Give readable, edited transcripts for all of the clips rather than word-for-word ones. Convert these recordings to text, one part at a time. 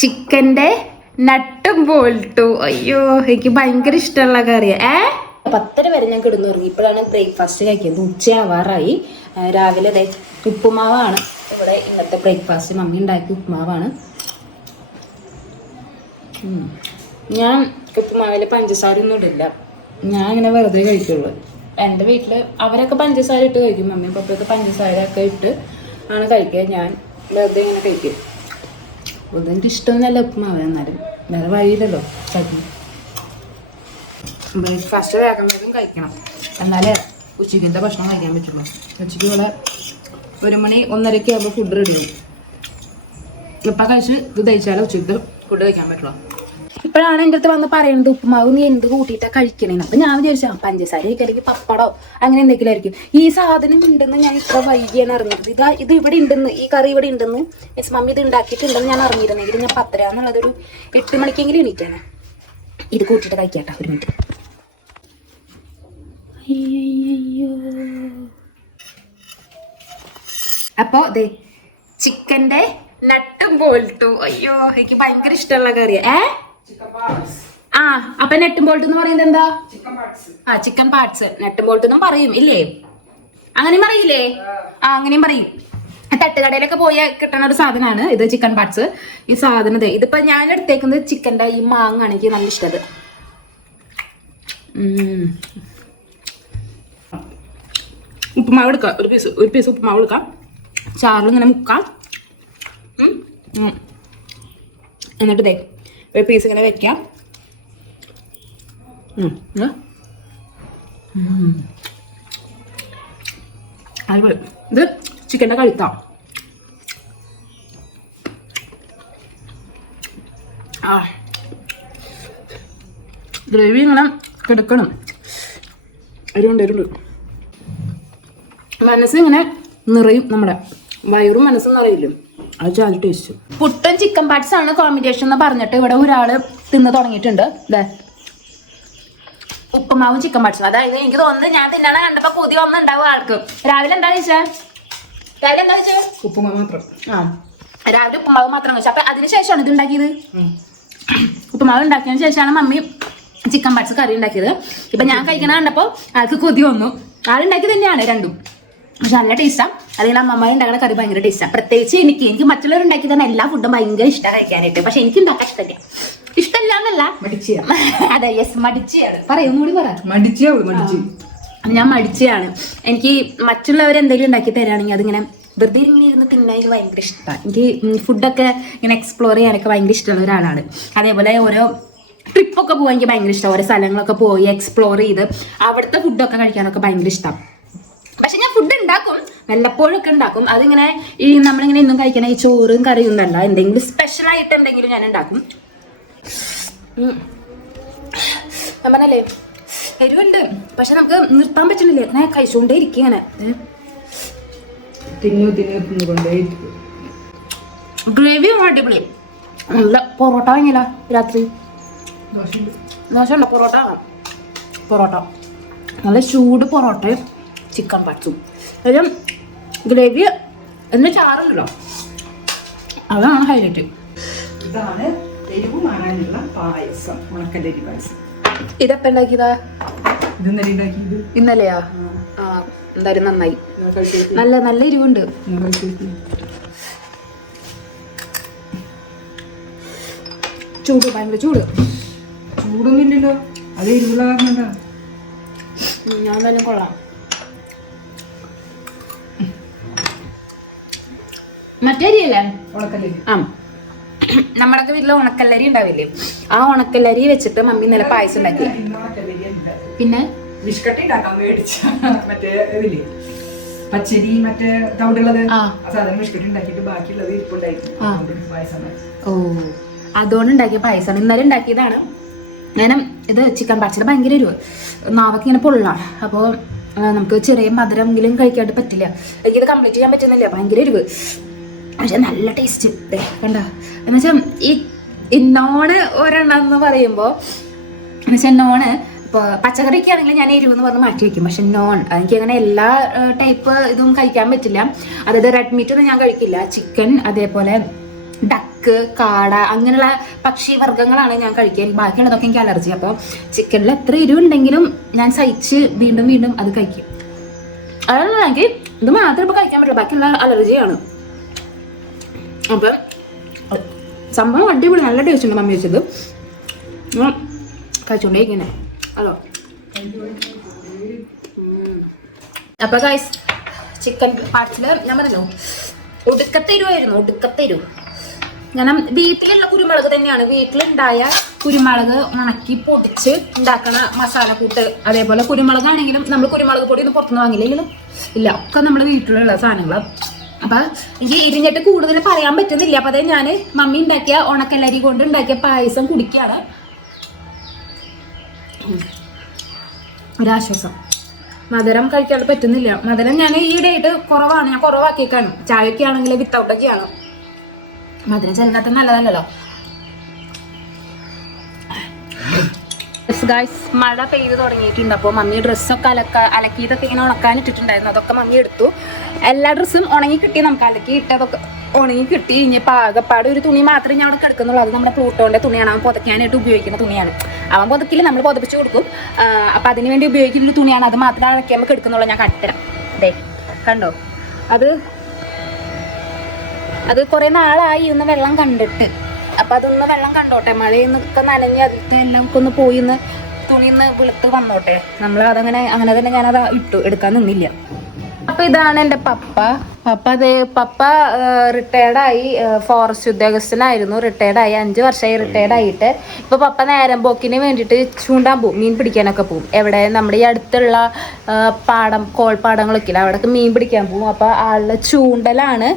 ചിക്കന്റെ നട്ടും ബോൾട്ടും. അയ്യോ എനിക്ക് ഭയങ്കര ഇഷ്ടമുള്ള കറിയാ. 10:30 വരെ ഞാൻ കിടന്നുറങ്ങി. ഇപ്പോഴാണ് ബ്രേക്ക്ഫാസ്റ്റ് കഴിക്കുന്നത്. ഉച്ചയാവാറായി. രാവിലെ ഉപ്പുമാവാണ് ഇവിടെ ഇന്നത്തെ ബ്രേക്ക്ഫാസ്റ്റ്. മമ്മി ഉണ്ടാക്കിയ ഉപ്പുമാവാണ്. ഞാൻ ഉപ്പുമാവിൽ പഞ്ചസാര ഒന്നും ഇടില്ല. ഞാൻ ഇങ്ങനെ വെറുതെ കഴിക്കുള്ളൂ. എൻ്റെ വീട്ടിൽ അവരൊക്കെ പഞ്ചസാര ഇട്ട് കഴിക്കും. മമ്മി പപ്പയൊക്കെ പഞ്ചസാര ഒക്കെ ഇട്ട് ആണ് കഴിക്കുക. ഞാൻ വെറുതെ ഇങ്ങനെ കഴിക്കും. അതെനിക്ക് ഇഷ്ടമൊന്നുമല്ല ഉപ്പുമാവ്. എന്നാലും വേറെ വഴിയില്ലല്ലോ. ചട്നി ബ്രേക്ക്ഫാസ്റ്റ് വേഗം കഴിക്കണം. എന്നാലേ ഉച്ചയ്ക്കത്തെ ഭക്ഷണം കഴിക്കാൻ പറ്റുള്ളൂ. ഉച്ചയ്ക്ക് ഇവിടെ 1 മണി 1:30 ആകുമ്പോൾ ഫുഡ് റെഡിയാവും. ഇപ്പം കഴിച്ച് ഇത് കഴിച്ചാലേ ഉച്ചയ്ക്ക് ഫുഡ് കഴിക്കാൻ പറ്റുള്ളൂ. ഇപ്പോഴാണ് എൻ്റെ അടുത്ത് വന്ന് പറയുന്നത് ഉപ്പുമാവ് നീ എന്ത് കൂട്ടിയിട്ടാണ് കഴിക്കണേന്ന്. അപ്പം ഞാൻ വിചാരിച്ചാൽ പഞ്ചസാര കഴിക്കണമെങ്കിൽ പപ്പടോ അങ്ങനെ എന്തെങ്കിലും ആയിരിക്കും. ഈ സാധനം ഉണ്ടെന്ന് ഞാൻ ഇത്ര വൈകിയാണ് അറിഞ്ഞത്. ഇത് ഇവിടെ ഉണ്ടെന്ന്, ഈ കറി ഇവിടെ ഉണ്ടെന്ന് മീൻസ് മമ്മി ഇത് ഉണ്ടാക്കിയിട്ടുണ്ടെന്ന് ഞാൻ അറിഞ്ഞിരുന്നെങ്കിൽ ഞാൻ 10:30 എന്നുള്ളതൊരു 8 മണിക്കെങ്കിലും എണീറ്റാണ്. ഇത് കൂട്ടിയിട്ട് കഴിക്കാട്ടോ. 1 മിനിറ്റ്. അയ്യോ അപ്പോ അതെ ചിക്കന്റെ നട്ടും ബോൾട്ടും. അയ്യോ എനിക്ക് ഭയങ്കര ഇഷ്ടമുള്ള കറിയാ. അപ്പൊ നെട്ടും ബോൾട്ട് എന്ന് പറയുന്നത് എന്താ? Chicken parts. നെട്ടും ബോൾട്ട് എന്നും പറയും ഇല്ലേ? അങ്ങനെയും പറയില്ലേ? അങ്ങനെയും പറയും. തട്ടുകടയിലൊക്കെ പോയി കിട്ടണ ഒരു സാധനമാണ് ഇത്, ചിക്കൻ പാർട്സ്. ഈ സാധനം ഇതിപ്പോ ഞാൻ എടുത്തേക്കുന്നത് ചിക്കൻ്റെ ഈ മാങ്ങാണ്. എനിക്ക് നല്ല ഇഷ്ടത്. ഉപ്പുമാവ് എടുക്കാം. ഒരു പീസ് ഉപ്പുമാവ് എടുക്കാം. ചാറിൽ ഇങ്ങനെ മുക്കാം. എന്നിട്ട് ഒരു പീസ് ഇങ്ങനെ വെക്കാം. ഇത് ചിക്കൻ്റെ കഴുത്താ. ഗ്രേവി ഇങ്ങനെ കിടക്കണം. എരുണ്ട് മനസ്സ് ഇങ്ങനെ നിറയും. നമ്മുടെ വയറും മനസ്സും നിറയില്ലും. അത് ചാല് ടേസ്റ്റ്. പുട്ടും ചിക്കൻ പാർട്സ് ആണ് കോമ്പിനേഷൻ എന്ന് പറഞ്ഞിട്ട് ഇവിടെ ഒരാള് തിന്ന് തുടങ്ങിയിട്ടുണ്ട്. ഉപ്പുമാവും ചിക്കൻ പാർട്സും. അതായത് എനിക്ക് തോന്നുന്നത് ഞാൻ തിന്നണ കണ്ടപ്പോ കൊതി വന്നുണ്ടാവും ആൾക്ക്. രാവിലെ എന്താ കഴിച്ചാ? ഉപ്പുമാവ് മാത്രം. രാവിലെ ഉപ്പുമാവ് മാത്രം കഴിച്ചു. അപ്പൊ അതിനുശേഷമാണ് ഇത് ഉണ്ടാക്കിയത്. ഉപ്പുമാവ് ഉണ്ടാക്കിയതിന് ശേഷമാണ് മമ്മി ചിക്കൻ പാർട്സ് കറി ഉണ്ടാക്കിയത്. ഇപ്പൊ ഞാൻ കഴിക്കണ കണ്ടപ്പോ ആൾക്ക് കൊതി വന്നു. ആളുണ്ടാക്കി തന്നെയാണ് രണ്ടും. പക്ഷെ നല്ല ടേസ്റ്റാണ്. അല്ലെങ്കിൽ അമ്മമ്മ ഉണ്ടാക്കുന്ന കറി ഭയങ്കര ടേസ്റ്റാണ്. പ്രത്യേകിച്ച് എനിക്ക് മറ്റുള്ളവർ ഉണ്ടാക്കി തന്നെ എല്ലാ ഫുഡും ഭയങ്കര ഇഷ്ടമാണ് കഴിക്കാനായിട്ട്. പക്ഷെ എനിക്ക് ഉണ്ടാക്കാൻ ഇഷ്ടമില്ല. ഇഷ്ടമല്ല എന്നല്ല, അതെ യെസ് മടിച്ചിയാണ്. പറയുന്നൂടി പറ. ഞാൻ മടിച്ചയാണ്. എനിക്ക് മറ്റുള്ളവർ എന്തെങ്കിലും ഉണ്ടാക്കി തരാണെങ്കിൽ അതിങ്ങനെ വെറുതെ ഇങ്ങനെ ഇരുന്ന് തിന്നാൻ എനിക്ക് ഭയങ്കര ഇഷ്ടമാണ്. എനിക്ക് ഫുഡൊക്കെ ഇങ്ങനെ എക്സ്പ്ലോർ ചെയ്യാനൊക്കെ ഭയങ്കര ഇഷ്ടമുള്ള ഒരാളാണ്. അതേപോലെ ഓരോ ട്രിപ്പൊക്കെ പോകാൻ എനിക്ക് ഭയങ്കര ഇഷ്ടമാണ്. ഓരോ സ്ഥലങ്ങളൊക്കെ പോയി എക്സ്പ്ലോർ ചെയ്ത് അവിടുത്തെ ഫുഡൊക്കെ കഴിക്കാനൊക്കെ ഭയങ്കര ഇഷ്ടമാണ്. പക്ഷെ ഞാൻ ഫുഡ് ഉണ്ടാക്കും, വല്ലപ്പോഴൊക്കെ ഉണ്ടാക്കും. അതിങ്ങനെ ഈ നമ്മളിങ്ങനെ ഇന്നും കഴിക്കണ ഈ ചോറും കറിയും ഒന്നല്ല, എന്തെങ്കിലും സ്പെഷ്യൽ ആയിട്ട് എന്തെങ്കിലും ഞാൻ ഉണ്ടാക്കും. ഞാൻ പറഞ്ഞല്ലേ എരിവുണ്ട്, പക്ഷെ നമുക്ക് നിർത്താൻ പറ്റുന്നില്ല. ഞാൻ കഴിച്ചുകൊണ്ടേ ഇരിക്കും. ഇങ്ങനെ ഗ്രേവി അടിപൊളി. നല്ല പൊറോട്ട വാങ്ങിയില്ല രാത്രി. ദോശയുണ്ടോ? പൊറോട്ട നല്ല ചൂട് പൊറോട്ടയും ചിക്കൻ പാർട്സും. അതിലും ഗ്രേവി എന്ന് ചാറുണ്ടല്ലോ, അതാണ് ഹൈലൈറ്റ്. ഇതാണ് എരിവ് മാറാനുള്ള പായസം, ഉണക്കലരി പായസം. ഇതെപ്പ ഉണ്ടാക്കിയതാ? ഇന്നലെയാ? എന്തായാലും നന്നായി. നല്ല എരിവുണ്ട്. ചൂട് ഭയങ്കര ചൂടൊന്നുമില്ലല്ലോ. അത് എരിവുള്ള കാരണം ഞാൻ എന്തായാലും കൊള്ളാം. മറ്റേ അരിയല്ലേ? ഉണക്കലരി. നമ്മുടെ വീട്ടില് ഉണക്കല്ലരി ഉണ്ടാവില്ലേ? ആ ഉണക്കല്ലരി വെച്ചിട്ട് മമ്മി നല്ല പായസം ഉണ്ടാക്കി. പിന്നെ ബിസ്ക്കറ്റ് ഉണ്ടാക്കാൻ മേടിച്ച മറ്റേ ഇതില്ലേ പച്ചരി മറ്റേ തവിടുള്ളത്, സാധാരണ ബിസ്ക്കറ്റ് ഉണ്ടാക്കിയിട്ട് ബാക്കിയുള്ളത് ഇരിപ്പുണ്ടായിരുന്നു പായസം. അതുകൊണ്ട് ഉണ്ടാക്കിയ പായസമാണ്. ഇന്നലെ ഉണ്ടാക്കിയതാണ്. ഞാൻ ഇത് ചിക്കൻ പാർട്സിൽ ഭയങ്കര ഒരു നാവൊക്കെ ഇങ്ങനെ പൊള്ളാണ്. അപ്പോൾ നമുക്ക് ചെറിയ മധുരമെങ്കിലും കഴിക്കാണ്ട് പറ്റില്ല. എനിക്കിത് കംപ്ലീറ്റ് ചെയ്യാൻ പറ്റുന്നില്ല, ഭയങ്കര എരിവ്. പക്ഷെ നല്ല ടേസ്റ്റ് കണ്ട. എന്നുവെച്ചാൽ ഈ നോണ് ഒരെണ്ണമെന്ന് പറയുമ്പോൾ എന്നുവെച്ചാൽ നോണ് ഇപ്പോൾ പച്ചക്കറിക്ക് ആണെങ്കിൽ ഞാൻ എരിവെന്ന് പറഞ്ഞ് മാറ്റി വയ്ക്കും. പക്ഷെ നോൺ എനിക്കങ്ങനെ എല്ലാ ടൈപ്പ് ഇതും കഴിക്കാൻ പറ്റില്ല. അതായത് റെഡ് മീറ്റ് ഒന്നും ഞാൻ കഴിക്കില്ല. ചിക്കൻ, അതേപോലെ ഡക്ക്, കൊക്ക്, കാട അങ്ങനെയുള്ള പക്ഷി വർഗ്ഗങ്ങളാണ് ഞാൻ കഴിക്കുക. ബാക്കിയുള്ളതൊക്കെ എനിക്ക് അലർജി. അപ്പോൾ ചിക്കനിൽ എത്ര എരിവുണ്ടെങ്കിലും ഞാൻ സഹിച്ച് വീണ്ടും വീണ്ടും അത് കഴിക്കും. അതാണ് എനിക്ക് ഇത് മാത്രമേ ഇപ്പോൾ കഴിക്കാൻ പറ്റില്ല, ബാക്കിയുള്ള അലർജിയാണ്. അപ്പം സംഭവം അടിപൊളി, നല്ല ടേസ്റ്റ് ഉണ്ട് മമ്മി വെച്ചത്. കഴിച്ചോണ്ടേ ഇങ്ങനെ അതോ. അപ്പൊ ഗൈസ് ചിക്കൻ പാർട്സില് ഞാൻ പറഞ്ഞല്ലോ ഒടുക്കത്തെരുവായിരുന്നു. ഞാൻ വീട്ടിലുള്ള കുരുമുളക് തന്നെയാണ്, വീട്ടിലുണ്ടായ കുരുമുളക് ഉണക്കി പൊടിച്ച് ഉണ്ടാക്കണ മസാലക്കൂട്ട്. അതേപോലെ കുരുമുളകാണെങ്കിലും നമ്മൾ കുരുമുളക് പൊടി ഒന്നും പുറത്തുനിന്ന് വാങ്ങില്ലെങ്കിലും ഇല്ല, ഒക്കെ നമ്മുടെ വീട്ടിലുള്ള സാധനങ്ങൾ. അപ്പൊ എനിക്ക് ഇരിഞ്ഞിട്ട് കൂടുതൽ പറയാൻ പറ്റുന്നില്ല. അപ്പൊ അതേ ഞാൻ മമ്മി ഉണ്ടാക്കിയ ഉണക്കലരി കൊണ്ട് ഉണ്ടാക്കിയ പായസം കുടിക്കാണ്. ഒരാശ്വാസം. മധുരം കഴിക്കാൻ പറ്റുന്നില്ല. മധുരം ഞാൻ ഈയിടെയായിട്ട് കുറവാണ്, ഞാൻ കുറവാക്കിയേക്കാണ്. ചായയൊക്കെ ആണെങ്കിൽ വിത്തൗട്ടൊക്കെയാണ്. മധുരം ചെല്ലാത്ത നല്ലതല്ലല്ലോ. ഗൈസ് മഴ പെയ്ത് തുടങ്ങിയിട്ടുണ്ട്. അപ്പോൾ മമ്മി ഡ്രസ്സൊക്കെ അലക്കിയതൊക്കെ ഇങ്ങനെ ഉണക്കാനിട്ടിട്ടുണ്ടായിരുന്നു. അതൊക്കെ മമ്മി എടുത്തു. എല്ലാ ഡ്രസ്സും ഉണങ്ങി കിട്ടി. നമുക്ക് അലക്കി ഇട്ടതൊക്കെ ഉണങ്ങി കിട്ടി. ഇനി പാകപ്പാട് ഒരു തുണി മാത്രമേ ഞാൻ അവിടെ കിടക്കുന്നുള്ളൂ. അത് നമ്മുടെ പ്ലൂട്ടോന്റെ തുണിയാണ്. അവൻ പുതയ്ക്കാനായിട്ട് ഉപയോഗിക്കുന്ന തുണിയാണ്. അവൻ പുതക്കില്ല, നമ്മൾ പുതപ്പിച്ച് കൊടുക്കും. അപ്പം അതിന് വേണ്ടി ഉപയോഗിക്കുന്ന തുണിയാണ്. അത് മാത്രമേ അലക്കിയാൽ കിടക്കുന്നുള്ളൂ. ഞാൻ കട്ടുതരാം. അതെ കണ്ടോ, അത് കുറേ നാളായി ഒന്ന് വെള്ളം കണ്ടിട്ട്. അപ്പം അതൊന്ന് വെള്ളം കണ്ടോട്ടെ, മഴയൊന്നൊക്കെ നനഞ്ഞ് അതിലത്തെ എല്ലാം ഒന്ന് പോയി ഒന്ന് തുണിന്ന് വെളുത്ത് വന്നോട്ടെ. നമ്മൾ അങ്ങനെ തന്നെ ഞാനത് എടുക്കാൻ നിന്നില്ല. അപ്പം ഇതാണ് എൻ്റെ പപ്പ റിട്ടയർഡായി. ഫോറസ്റ്റ് ഉദ്യോഗസ്ഥനായിരുന്നു. റിട്ടയർഡായി 5 വർഷമായി റിട്ടയർഡായിട്ട്. ഇപ്പോൾ പപ്പ നേരം പോക്കിന് വേണ്ടിയിട്ട് ചൂണ്ടാൻ പോവും, മീൻ പിടിക്കാനൊക്കെ പോവും. എവിടെ നമ്മുടെ ഈ അടുത്തുള്ള കോൾപ്പാടങ്ങളൊക്കെ ഇല്ല, അവിടെയൊക്കെ മീൻ പിടിക്കാൻ പോവും. അപ്പോൾ ആളുടെ ചൂണ്ടലാണ്.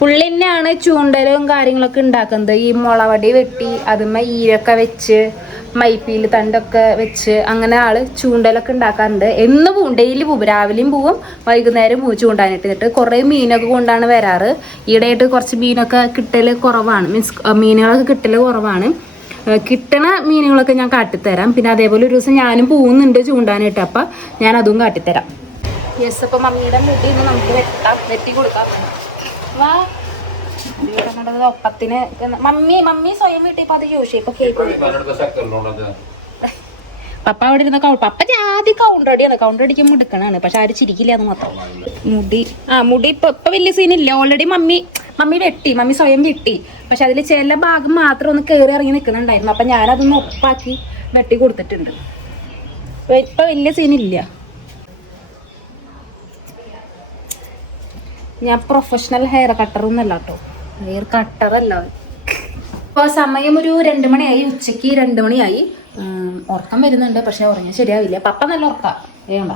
പുള്ളി തന്നെയാണ് ചൂണ്ടലും കാര്യങ്ങളൊക്കെ ഉണ്ടാക്കുന്നത്. ഈ മുളവടി വെട്ടി അതുമ്മ ഈരൊക്കെ വെച്ച് മൈപ്പീൽ തണ്ടൊക്കെ വെച്ച് അങ്ങനെ ആള് ചൂണ്ടലൊക്കെ ഉണ്ടാക്കാറുണ്ട്. എന്ന് പോവും, ഡെയിലി പോവും. രാവിലെയും പോവും, വൈകുന്നേരം പോവും ചൂണ്ടാനിട്ട്. എന്നിട്ട് കുറേ മീനൊക്കെ കൊണ്ടാണ് വരാറ്. ഈയിടെയായിട്ട് കുറച്ച് മീനൊക്കെ കിട്ടൽ കുറവാണ്, മീനുകളൊക്കെ കിട്ടൽ കുറവാണ്. കിട്ടണ മീനുകളൊക്കെ ഞാൻ കാട്ടിത്തരാം. പിന്നെ അതേപോലെ ഒരു ദിവസം ഞാനും പോകുന്നുണ്ട് ചൂണ്ടാനായിട്ട്, അപ്പം ഞാൻ അതും കാട്ടിത്തരാം. യെസ്, അപ്പം മമ്മിയുടെ മുടി ഇന്ന് നമുക്ക് വെട്ടി കൊടുക്കാം. വാ ഒപ്പത്തിന് മമ്മി സ്വയം വീട്ടിൽ അത് ചോദിച്ചു. ഇപ്പൊ പപ്പ അവിടെ ഇരുന്ന പപ്പ ജാതി കൗണ്ടർ അടിക്കുമ്പോൾ എടുക്കണാണ്. പക്ഷെ ആരും ചിരിക്കില്ല എന്ന് മാത്രം. മുടി ഇപ്പൊ വലിയ സീനില്ല. ഓൾറെഡി മമ്മി വെട്ടി, മമ്മി സ്വയം വെട്ടി. പക്ഷെ അതിൽ ചില ഭാഗം മാത്രം ഒന്ന് കയറി ഇറങ്ങി നിൽക്കുന്നുണ്ടായിരുന്നു. അപ്പൊ ഞാനതൊന്ന് ഒപ്പാക്കി വെട്ടി കൊടുത്തിട്ടുണ്ട്. ഇപ്പൊ വലിയ സീനില്ല. ഞാൻ പ്രൊഫഷണൽ ഹെയർ കട്ടറൊന്നല്ല കേട്ടോ, ഹെയർ കട്ടറല്ല. ഇപ്പോൾ സമയം ഒരു 2 മണിയായി, ഉച്ചയ്ക്ക് 2 മണിയായി. ഉറക്കം വരുന്നുണ്ട്, പക്ഷെ ഉറങ്ങാൻ ശരിയാവില്ല. പപ്പ നല്ല ഉറക്കാം, വേണ്ട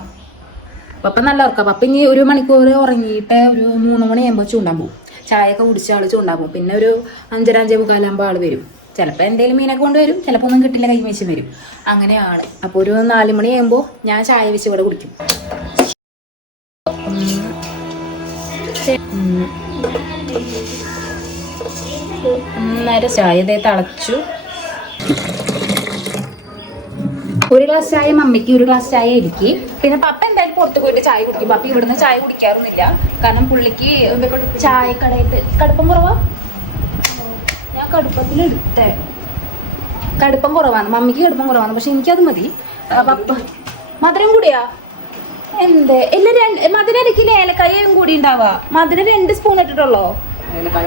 പപ്പ നല്ല ഉറക്കാം. പപ്പ ഇനി 1 മണിക്കൂർ ഉറങ്ങിയിട്ട് ഒരു 3 മണിയാകുമ്പോൾ ചൂണ്ടാൻ പോകും. ചായയൊക്കെ കുടിച്ച ആൾ ചൂണ്ടാൻ പോകും. പിന്നെ ഒരു 5:45 ആൾ വരും. ചിലപ്പോൾ എന്തെങ്കിലും മീനൊക്കെ കൊണ്ടുവരും, ചിലപ്പോൾ ഒന്നും കിട്ടില്ല, കൈമേശം വരും. അങ്ങനെയാണ്. അപ്പോൾ ഒരു 4 മണിയാകുമ്പോൾ ഞാൻ ചായ വെച്ച് ഇവിടെ കുടിക്കും. ചായ തിളച്ചു. 1 ഗ്ലാസ് ചായ മമ്മിക്ക്, 1 ഗ്ലാസ് ചായ എനിക്ക്. പിന്നെ പപ്പ എന്തായാലും പുറത്ത് പോയിട്ട് ചായ കുടിക്കും. പപ്പ ഇവിടുന്ന് ചായ കുടിക്കാറൊന്നുമില്ല. കാരണം പുള്ളിക്ക് ചായക്കടയിട്ട് കടുപ്പം കുറവാ. ഞാൻ കടുപ്പത്തിലെടുത്തേ, കടുപ്പം കുറവാണ് മമ്മിക്ക്, കടുപ്പം കുറവാണ്. പക്ഷെ എനിക്കത് മതി. പപ്പ മധുരം കൂടിയാ എന്ത് ഇല്ല, മധുരം എനിക്ക് ഏലക്കായും കൂടി ഉണ്ടാവാ. മധുരം 2 സ്പൂൺ ഇട്ടിട്ടുള്ളോ? 3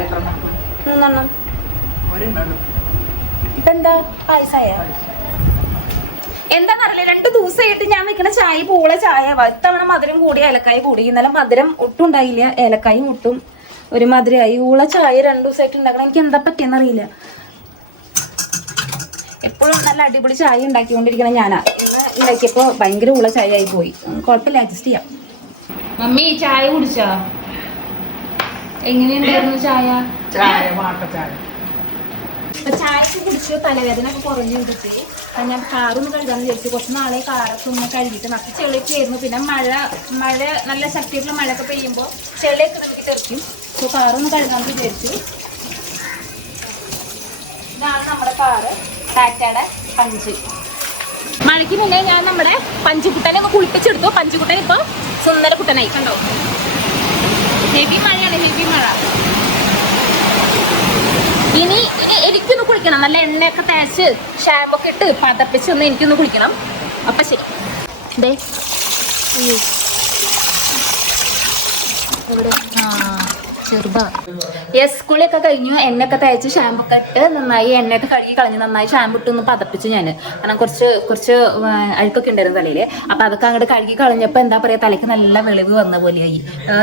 ഇപ്പെന്താ പായസായ എന്താന്നറിയില്ല. 2 ദിവസമായിട്ട് ഞാൻ വെക്കണ ചായ പൂള ചായ. ഇത്തവണ മധുരം കൂടി, ഏലക്കായ കൂടി. ഇന്നലെ മധുരം ഒട്ടും ഉണ്ടായില്ല, ഏലക്കായും ഒട്ടും ഒരു മധുരമായി. ഊള ചായ 2 ദിവസമായിട്ട് ഉണ്ടാക്കണം. എനിക്ക് എന്താ പറ്റിയെന്നറിയില്ല. എപ്പോഴും നല്ല അടിപൊളി ചായ ഉണ്ടാക്കിക്കൊണ്ടിരിക്കണം ഞാനാ. ഉണ്ടാക്കിയപ്പോ ഭയങ്കര ഉള്ള ചായ ആയി പോയി. കുഴപ്പമില്ല, അഡ്ജസ്റ്റ് ചെയ്യാം. മമ്മി ചായ കുടിച്ചാ? എങ്ങനെയുണ്ടായിരുന്നു ചായ? ചായക്ക് കുടിച്ചു, തലവേദന ഒക്കെ കുറഞ്ഞു കിട്ടി. ഞാൻ കാറൊന്ന് കഴുകാന്ന് വിചാരിച്ചു. കുറച്ച് നാളെ കാറൊക്കെ ഒന്ന് കഴുകിയിട്ട് നക്കി ചെളിയൊക്കെ ആയിരുന്നു. പിന്നെ മഴ നല്ല ശക്തിയായിട്ടുള്ള മഴയൊക്കെ പെയ്യുമ്പോൾ ചെളിയൊക്കെ നമുക്ക് തെറിക്കും. സോ കാറൊന്ന് കഴുകാന്ന് വിചാരിച്ചു. ഇതാണ് നമ്മുടെ കാറ്, ടാറ്റയുടെ പഞ്ച്. മഴയ്ക്ക് മുന്നേ ഞാൻ നമ്മുടെ പഞ്ചുകുട്ടനെ ഒന്ന് കുളിപ്പിച്ചെടുത്തു. പഞ്ചുകുട്ടൻ ഇപ്പോൾ സുന്ദര കുട്ടനായി, കണ്ടോ? ഹെവി മഴയാണ്, ഹെവി മഴ. ഇനി എനിക്കൊന്ന് കുളിക്കണം, നല്ല എണ്ണയൊക്കെ തേച്ച് ഷാമ്പു ഒക്കെ ഇട്ട് പതപ്പിച്ച് ഒന്ന് എനിക്കൊന്ന് കുളിക്കണം. അപ്പൊ ശരി. ദേ ഇവിടെ ചെറുതാ. യെസ്, കുളിയൊക്കെ കഴിഞ്ഞു, എണ്ണയൊക്കെ തേച്ച് ഷാമ്പു ഒക്കെ ഇട്ട് നന്നായി എണ്ണയൊക്കെ കഴുകി കളഞ്ഞ് നന്നായി ഷാമ്പു ഇട്ട് ഒന്ന് പതപ്പിച്ച് ഞാൻ. കാരണം കുറച്ച് അഴുക്കൊക്കെ ഉണ്ടായിരുന്നു തലയിൽ. അപ്പം അതൊക്കെ അങ്ങോട്ട് കഴുകി കളഞ്ഞപ്പോൾ എന്താ പറയുക, തലയ്ക്ക് നല്ല വെളിവ് വന്ന പോലെയായി.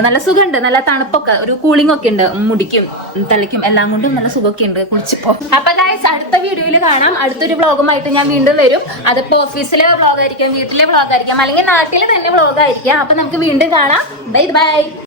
നല്ല സുഖമുണ്ട്, നല്ല തണുപ്പൊക്കെ, ഒരു കൂളിംഗ് ഒക്കെ ഉണ്ട്, മുടിക്കും തലയ്ക്കും എല്ലാം കൊണ്ടും നല്ല സുഖമൊക്കെ ഉണ്ട് കുളിച്ചപ്പോൾ. അപ്പൊ ഗൈസ്, അടുത്ത വീഡിയോയിൽ കാണാം. അടുത്തൊരു വ്ളോഗുമായിട്ട് ഞാൻ വീണ്ടും വരും. അതിപ്പോൾ ഓഫീസിലെ വ്ളോഗായിരിക്കാം, വീട്ടിലെ വ്ളോഗായിരിക്കാം, അല്ലെങ്കിൽ നാട്ടിൽ തന്നെ വ്ളോഗായിരിക്കാം. അപ്പൊ നമുക്ക് വീണ്ടും കാണാം. Bye bye.